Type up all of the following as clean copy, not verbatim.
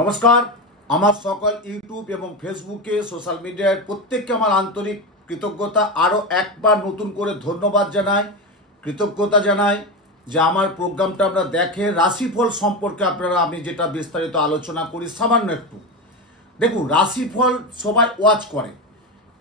নমস্কার। আমার সকল ইউটিউব এবং ফেসবুকে সোশ্যাল মিডিয়ায় প্রত্যেককে আমার আন্তরিক কৃতজ্ঞতা, আরও একবার নতুন করে ধন্যবাদ জানাই, কৃতজ্ঞতা জানাই যে আমার প্রোগ্রামটা আপনারা দেখে রাশিফল সম্পর্কে আপনারা আমি যেটা বিস্তারিত আলোচনা করি সামান্য একটু। দেখুন, রাশিফল সবাই ওয়াচ করে,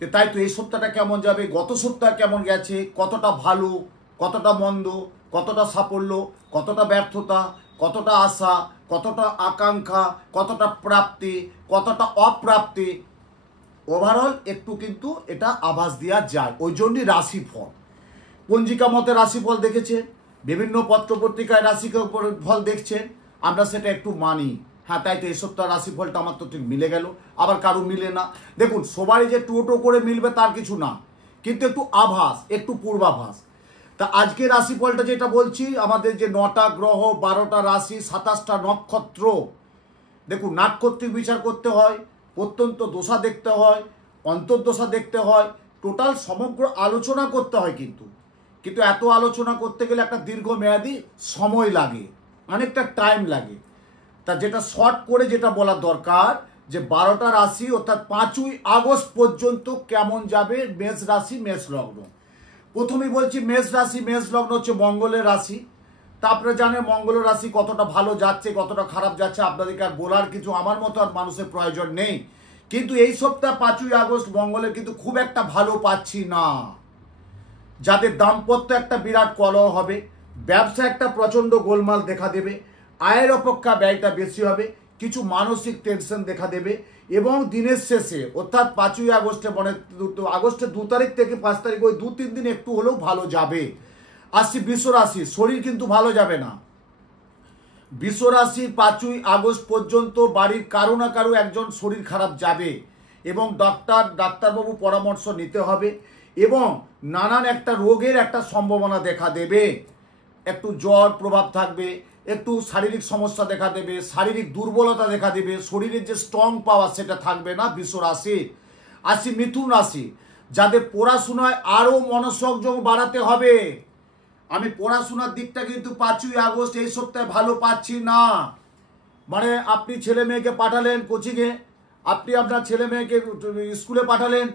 তাই তো এই সপ্তাহটা কেমন যাবে, গত সপ্তাহ কেমন গেছে, কতটা ভালো, কতটা মন্দ, কতটা সাফল্য, কতটা ব্যর্থতা, কতটা আশা, কতটা আকাঙ্ক্ষা, কতটা প্রাপ্তি, কতটা অপ্রাপ্তি, ওভারঅল একটু কিন্তু এটা আভাস দেওয়া যায়। ওই জন্যই রাশিফল, পঞ্জিকা মতে রাশিফল দেখেছে, বিভিন্ন পত্রপত্রিকায় রাশিফল দেখছে, আমরা সেটা একটু মানি। হ্যাঁ, তাই তো এই সপ্তাহ রাশিফলটা আমার তো ঠিক মিলে গেল, আবার কারো মিলে না। দেখুন, সবারই যে টোটো করে মিলবে তার কিছু না, কিন্তু একটু আভাস, একটু পূর্বাভাস। তা আজকে রাশিফলটা যেটা বলছি, আমাদের যে 9টা গ্রহ, 12টা রাশি, 27টা নক্ষত্র, দেখুন নাটকর্তৃক বিচার করতে হয়, প্রত্যন্ত দশা দেখতে হয়, অন্তর্দশা দেখতে হয়, টোটাল সমগ্র আলোচনা করতে হয়। কিন্তু এত আলোচনা করতে গেলে একটা দীর্ঘমেয়াদী সময় লাগে, অনেকটা টাইম লাগে। তা যেটা শর্ট করে যেটা বলা দরকার, যে 12টা রাশি অর্থাৎ 5ই আগস্ট পর্যন্ত কেমন যাবে মেষ রাশি, মেষ লগ্ন। প্রথমেই বলছি মেষ রাশি, মেষ লগ্ন হচ্ছে মঙ্গলের রাশি। তা আপনারা জানেন মঙ্গলের রাশি কতটা ভালো যাচ্ছে, কতটা খারাপ যাচ্ছে, আপনাদেরকে আর বলার কিছু আমার মতো আর মানুষের প্রয়োজন নেই। কিন্তু এই সপ্তাহ 5ই আগস্ট মঙ্গলের কিন্তু খুব একটা ভালো পাচ্ছি না। যাদের দাম্পত্য একটা বিরাট কলহ হবে, ব্যবসা একটা প্রচণ্ড গোলমাল দেখা দেবে, আয়ের অপেক্ষা ব্যয়টা বেশি হবে, কিছু মানসিক টেনশন দেখা দেবে, এবং দিনের শেষে অর্থাৎ 5ই আগস্টে মানে আগস্টের 2 তারিখ থেকে 5 তারিখ, ওই 2-3 দিন একটু হলেও ভালো যাবে। আসছি বৃষ রাশি, শরীর কিন্তু ভালো যাবে না। বৃষ রাশি 5ই আগস্ট পর্যন্ত বাড়ির কারো না কারো একজন শরীর খারাপ যাবে, এবং ডাক্তারবাবু পরামর্শ নিতে হবে, এবং নানান একটা রোগের একটা সম্ভাবনা দেখা দেবে। একটু জ্বর প্রভাব থাকবে, একটু শারীরিক সমস্যা দেখা দেবে, শারীরিক দুর্বলতা দেখা দেবে, শরীরের যে স্ট্রং পাওয়ার সেটা থাকবে না বৃষ রাশি। আসি মিথুন রাশি, যাদের পড়াশোনায় আরও মনোসংযোগ বাড়াতে হবে। আমি পড়াশোনার দিকটা কিন্তু 5ই আগস্ট এই সপ্তাহে ভালো পাচ্ছি না। মানে আপনি ছেলে মেয়েকে পাঠালেন কোচিংয়ে, আপনি আপনার ছেলে মেয়েকে স্কুলে পাঠালেন,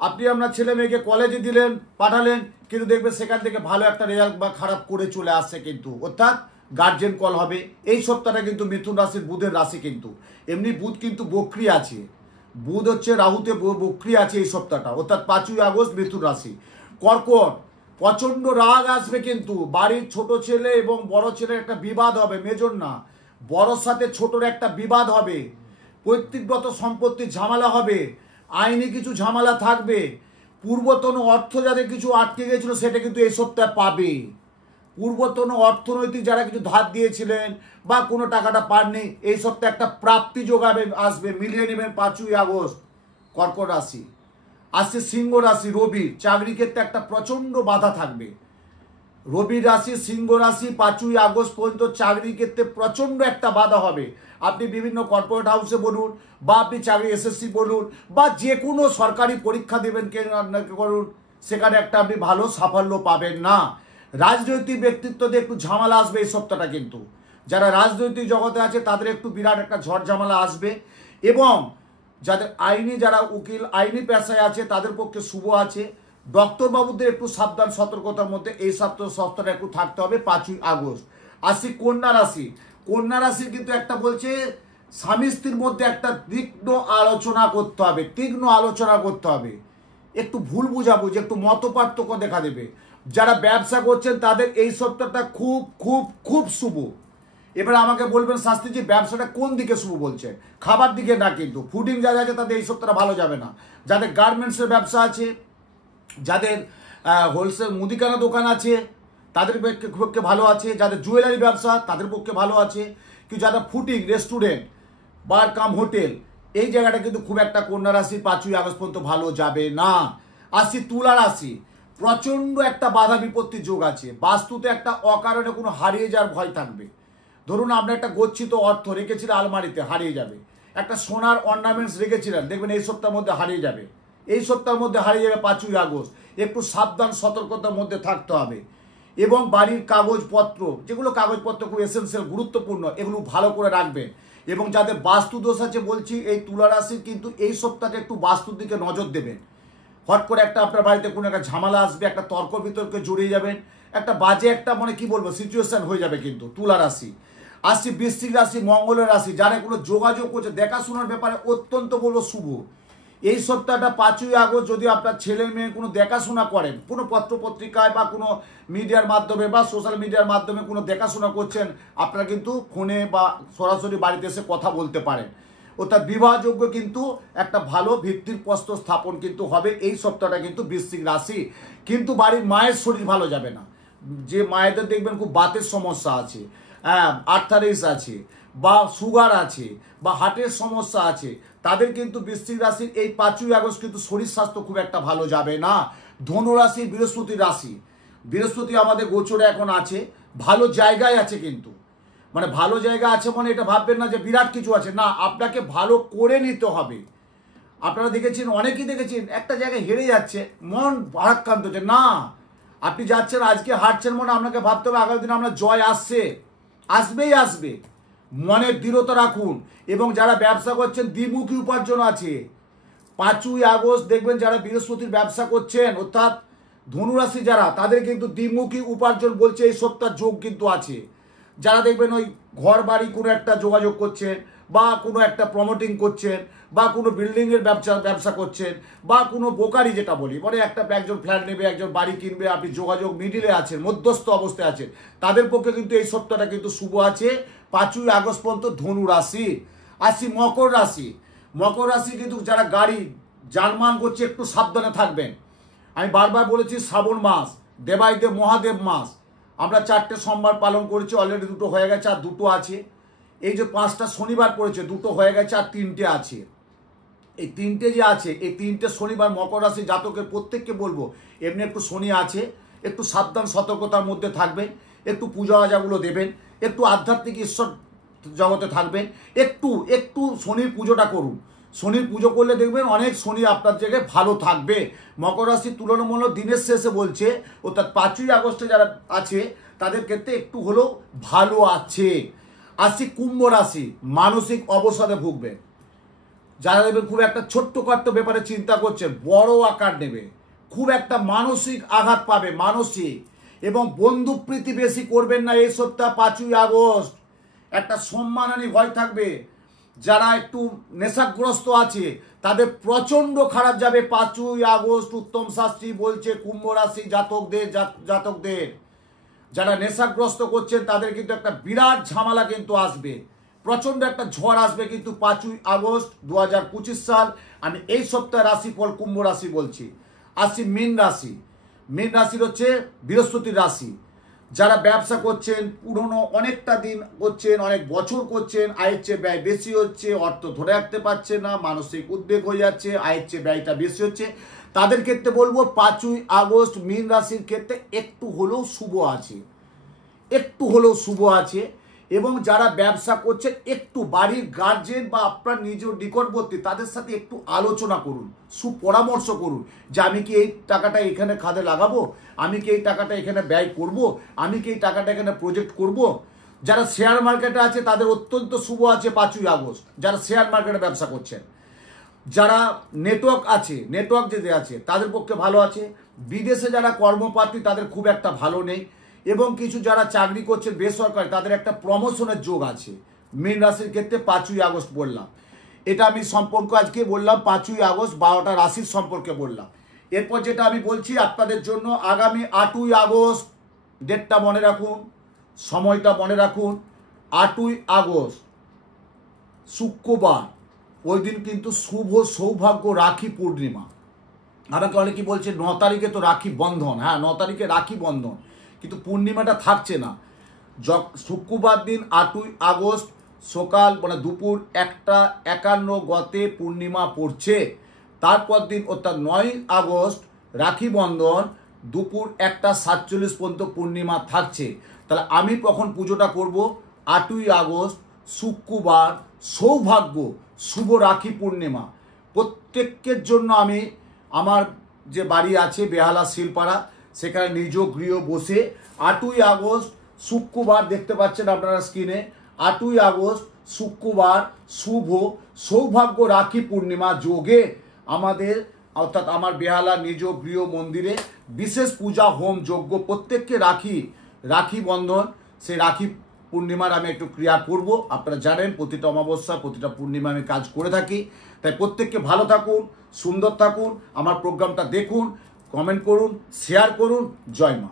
আপনি আপনার ছেলে মেয়েকে কলেজে দিলেন, পাঠালেন, কিন্তু দেখবেন সেখান থেকে ভালো একটা রেজাল্ট বা খারাপ করে চলে আসছে, কিন্তু অর্থাৎ গার্জেন কল হবে। এই সপ্তাহটা কিন্তু মিথুন রাশির বুধের রাশি, কিন্তু এমনি বুধ কিন্তু বক্রি আছে, বুধ হচ্ছে রাহুতে বক্রি আছে এই সপ্তাহটা, অর্থাৎ 5ই আগস্ট মিথুন রাশি। কর্কট, প্রচণ্ড রাগ আসবে, কিন্তু বাড়ির ছোট ছেলে এবং বড় ছেলের একটা বিবাদ হবে, মেজর না, বড়র সাথে ছোটর একটা বিবাদ হবে, পৈতৃকগত সম্পত্তির ঝামেলা হবে, আইনি কিছু ঝামেলা থাকবে, পূর্বতন অর্থ যাদের কিছু আটকে গেছিল সেটা কিন্তু এই সপ্তাহে পাবে। পূর্বতন অর্থনৈতিক যারা কিছু ধার দিয়েছিলেন বা কোনো টাকাটা পাননি, এই সপ্তাহে একটা প্রাপ্তি যোগাবে, আসবে, মিলিয়ে নেবেন 5ই আগস্ট। কর্কট রাশি। আসছে সিংহ রাশি, রবি, চাকরি ক্ষেত্রে একটা প্রচণ্ড বাধা থাকবে। রবি রাশি, সিংহ রাশি 5ই আগস্ট পর্যন্ত চাকরির ক্ষেত্রে প্রচণ্ড একটা বাধা হবে। আপনি বিভিন্ন কর্পোরেট হাউসে বলুন, বা আপনি চাকরি এসএসসি বলুন, বা যে কোনো সরকারি পরীক্ষা দেবেন করুন, সেখানে একটা আপনি ভালো সাফল্য পাবেন না। রাজনৈতিক ব্যক্তিত্বদের একটু ঝামেলা আসবে এই সপ্তাহটা, কিন্তু যারা রাজনৈতিক জগতে আছে তাদের একটু বিরাট একটা ঝড় ঝামেলা আসবে, এবং যাদের যারা উকিল আইনি পেশায় আছে তাদের পক্ষে শুভ আছে। ডক্টরবাবুদের একটু সাবধান, সতর্কতার মধ্যে এই সপ্তাহটা একটু থাকতে হবে 5ই আগস্ট। আসি কন্যা রাশি। কন্যা রাশির কিন্তু একটা বলছে স্বামী স্ত্রীর মধ্যে একটা তীক্ষ্ণ আলোচনা করতে হবে, তীক্ষ্ণ আলোচনা করতে হবে, একটু ভুল বুঝাবুঝি, একটু মতপার্থক্য দেখা দেবে। যারা ব্যবসা করছেন তাদের এই সপ্তাহটা খুব খুব খুব শুভ। এবার আমাকে বলবেন শাস্ত্রীজি ব্যবসাটা কোন দিকে শুভ বলছে? খাবার দিকে না, কিন্তু ফুডিং যারা আছে তাদের এই সপ্তাহটা ভালো যাবে না। যাদের গার্মেন্টসের ব্যবসা আছে, যাদের হোলসেল মুদিখানা দোকান আছে তাদের পক্ষে ভালো আছে, যাদের জুয়েলারি ব্যবসা তাদের পক্ষে ভালো আছে, কিন্তু যাদের ফুডিং রেস্টুরেন্ট বার কাম হোটেল এই জায়গাটা কিন্তু খুব একটা কন্যা রাশির 5ই আগস্ট পর্যন্ত ভালো যাবে না। আসছি তুলা রাশি, প্রচণ্ড একটা বাধা বিপত্তির যোগ আছে। বাস্তুতে একটা অকারণে কোনো হারিয়ে যাওয়ার ভয় থাকবে। ধরুন আপনি একটা গচ্ছিত অর্থ রেখেছিলেন আলমারিতে, হারিয়ে যাবে। একটা সোনার অর্নামেন্টস রেখেছিলেন, দেখবেন এই সপ্তাহের মধ্যে হারিয়ে যাবে, এই সপ্তাহের মধ্যে হারিয়ে যাবে 5ই আগস্ট। একটু সাবধান সতর্কতার মধ্যে থাকতে হবে। এবং বাড়ির কাগজপত্র, যেগুলো কাগজপত্র খুব এসেন্সিয়াল গুরুত্বপূর্ণ, এগুলো ভালো করে রাখবেন। এবং যাদের বাস্তু দোষ আছে বলছি এই তুলা রাশির কিন্তু এই সপ্তাহটা একটু বাস্তুর দিকে নজর দেবেন। হট করে একটা আপনার বাড়িতে কোনো একটা ঝামেলা আসবে, একটা তর্ক বিতর্কে জড়িয়ে যাবেন, একটা বাজে একটা মানে কি বলবো সিচুয়েশন হয়ে যাবে কিন্তু তুলা রাশি। আসছি বৃশ্চিক রাশি, মঙ্গলের রাশি, যারা কোনো যোগাযোগ করছে দেখাশোনার ব্যাপারে অত্যন্ত বলবো শুভ। এই সপ্তাহটা 5ই আগস্ট যদি আপনার ছেলে মেয়ে কোনো দেখাশোনা করেন, কোনো পত্রপত্রিকায় বা কোনো মিডিয়ার মাধ্যমে বা সোশ্যাল মিডিয়ার মাধ্যমে কোনো দেখাশোনা করছেন, আপনারা কিন্তু ফোনে বা সরাসরি বাড়িতে এসে কথা বলতে পারেন। অর্থাৎ বিবাহযোগ্য কিন্তু একটা ভালো ভিত্তির প্রস্তর স্থাপন কিন্তু হবে এই সপ্তাহটা কিন্তু বৃশ্চিক রাশি। কিন্তু বাড়ির মায়ের শরীর ভালো যাবে না। যে মায়েদের দেখবেন খুব বাতের সমস্যা আছে, হ্যাঁ আর্থারাইটিস আছে বা সুগার আছে বা হার্টের সমস্যা আছে, তাদের কিন্তু বৃশ্চিক রাশির এই 5ই আগস্ট কিন্তু শরীর স্বাস্থ্য খুব একটা ভালো যাবে না। ধনু রাশি বৃহস্পতি রাশি, বৃহস্পতি আমাদের গোচরে এখন আছে, ভালো জায়গায় আছে কিন্তু মানে ভালো জায়গা আছে মানে এটা ভাববেন না যে বিরাট কিছু আছে, না আপনাকে ভালো করে নিতে হবে। আপনারা দেখেছেন, অনেকেই দেখেছেন একটা জায়গায় হেরে যাচ্ছে, মন ভারাক্রান্ত হচ্ছে, না আপনি যাচ্ছেন আজকে হারছেন মনে আপনাকে ভাবতে হবে আগামী দিনে আপনার জয় আসছে, আসবেই আসবে, মনের দৃঢ়তা রাখুন। এবং যারা ব্যবসা করছেন দ্বিমুখী উপার্জন আছে। 5ই আগস্ট দেখবেন যারা বৃহস্পতির ব্যবসা করছেন অর্থাৎ ধনুরাশি যারা, তাদের কিন্তু দ্বিমুখী উপার্জন বলছে এই সপ্তাহ যোগ কিন্তু আছে। যারা দেখবেন ওই ঘর বাড়ি কোনো একটা যোগাযোগ করছেন বা কোনো একটা প্রমোটিং করছেন বা কোনো বিল্ডিংয়ের ব্যবসা করছেন বা কোনো বোকারি যেটা বলি মানে একজন ফ্ল্যাট নেবে, একজন বাড়ি কিনবে, আপনি যোগাযোগ মিডিলে আছেন, মধ্যস্থ অবস্থায় আছেন, তাদের পক্ষে কিন্তু এই সপ্তাহটা কিন্তু শুভ আছে 5ই আগস্ট পর্যন্ত ধনু রাশি। আসি মকর রাশি, মকর রাশি কিন্তু যারা গাড়ি যানবাহন করছে একটু সাবধানে থাকবেন। আমি বারবার বলেছি শ্রাবণ মাস দেবাইদেব মহাদেব মাস, আমরা 4টে সোমবার পালন করেছি, অলরেডি 2টো হয়ে গেছে আর 2টো আছে। এই যে 5টা শনিবার পড়েছে 2টো হয়ে গেছে আর 3টে আছে। এই 3টে যে আছে এই 3টে শনিবার মকর রাশি জাতকের প্রত্যেককে বলবো এমনি একটু শনি আছে, একটু সাবধান সতর্কতার মধ্যে থাকবেন, একটু পূজা আজাগুলো দেবেন, একটু আধ্যাত্মিক ঈশ্বর জগতে থাকবেন, একটু শনির পুজোটা করুন। শনির পুজো করলে দেখবেন অনেক শনি আপনার জায়গায় ভালো থাকবে। মকর রাশির তুলনামূলক দিনের শেষে বলছে অর্থাৎ 5ই আগস্টে যারা আছে তাদের ক্ষেত্রে একটু হলেও ভালো আছে। আসছি কুম্ভ রাশি, মানসিক অবসাদে ভুগবেন। যারা দেখবেন খুব একটা ছোট্টখাট্ট ব্যাপারে চিন্তা করছে, বড় আকার নেবে, খুব একটা মানসিক আঘাত পাবে মানসিক, এবং বন্ধুপ্রীতি বেশি করবেন না এই সপ্তাহ 5ই আগস্ট। একটা সম্মানহানি ভয় থাকবে। যারা একটু নেশাগ্রস্ত আছে তাদের প্রচণ্ড খারাপ যাবে 5ই আগস্ট। উত্তম শাস্ত্রী বলছে কুম্ভ রাশি জাতকদের যারা নেশাগ্রস্ত করছেন তাদের কিন্তু একটা বিরাট ঝামেলা কিন্তু আসবে, প্রচণ্ড একটা ঝড় আসবে কিন্তু 5ই আগস্ট 2025 সাল। আমি এই সপ্তাহে রাশিফল কুম্ভ রাশি বলছি। আসছি মীন রাশি, মীন রাশির হচ্ছে বৃহস্পতির রাশি। যারা ব্যবসা করছেন পুরনো অনেকটা দিন করছেন, অনেক বছর করছেন, আয়ের চেয়ে ব্যয় বেশি হচ্ছে, অর্থ ধরে রাখতে পারছে না, মানসিক উদ্বেগ হয়ে যাচ্ছে, আয়ের চেয়ে ব্যয়টা বেশি হচ্ছে, তাদের ক্ষেত্রে বলবো 5ই আগস্ট মীন রাশির ক্ষেত্রে একটু হলেও শুভ আছে, একটু হলেও শুভ আছে। এবং যারা ব্যবসা করছেন একটু বাড়ির গার্জেন বা আপনার নিজের নিকটবর্তী তাদের সাথে একটু আলোচনা করুন, সুপরামর্শ করুন যে আমি কি এই টাকাটা এখানে খাতে লাগাবো, আমি কি এই টাকাটা এখানে ব্যয় করব, আমি কি এই টাকাটা এখানে প্রজেক্ট করব। যারা শেয়ার মার্কেটে আছে তাদের অত্যন্ত শুভ আছে 5ই আগস্ট, যারা শেয়ার মার্কেটে ব্যবসা করছেন। যারা নেটওয়ার্ক আছে, নেটওয়ার্ক যেতে আছে তাদের পক্ষে ভালো আছে। বিদেশে যারা কর্মপ্রার্থী তাদের খুব একটা ভালো নেই। এবং কিছু যারা চাকরি করছে বেসরকারি তাদের একটা প্রমোশনের যোগ আছে। মীন রাশির ক্ষেত্রে 5ই আগস্ট বললাম, এটা আমি সম্পর্ক আজকে বললাম 5ই আগস্ট 12টা রাশির সম্পর্কে বললাম। এরপর যেটা আমি বলছি আপনাদের জন্য আগামী 8ই আগস্ট, ডেটটা মনে রাখুন, সময়টা মনে রাখুন, 8ই আগস্ট শুক্রবার, ওই দিন কিন্তু শুভ সৌভাগ্য রাখি পূর্ণিমা। আমাকে অনেকেই বলছে 9 তারিখে তো রাখি বন্ধন, হ্যাঁ 9 তারিখে রাখি বন্ধন, কিন্তু পূর্ণিমাটা থাকছে না। শুক্রবার দিন 8ই আগস্ট সকাল মানে দুপুর 1:51 গতে পূর্ণিমা পড়ছে। তারপর দিন অর্থাৎ 9ই আগস্ট রাখি বন্ধন দুপুর 1:47 পর্যন্ত পূর্ণিমা থাকছে। তাহলে আমি কখন পুজোটা করব? 8ই আগস্ট শুক্রবার, সৌভাগ্য শুভ রাখি পূর্ণিমা। প্রত্যেকের জন্য আমি আমার যে বাড়ি আছে বেহালা শিলপাড়া, সেখানে নিজ গৃহ বসে 8ই আগস্ট শুক্রবার দেখতে পাচ্ছেন আপনারা স্ক্রিনে, 8ই আগস্ট শুক্রবার শুভ সৌভাগ্য রাখি পূর্ণিমা যোগে আমাদের অর্থাৎ আমার বেহালা নিজ গৃহ মন্দিরে বিশেষ পূজা হোম যজ্ঞ প্রত্যেককে রাখি বন্ধন সেই রাখি পূর্ণিমার আমি একটু ক্রিয়া করব। আপনারা জানেন প্রতিটা অমাবস্যা প্রতিটা পূর্ণিমা আমি কাজ করে থাকি। তাই প্রত্যেককে ভালো থাকুন, সুন্দর থাকুন, আমার প্রোগ্রামটা দেখুন, কমেন্ট করুন, শেয়ার করুন। জয় মা।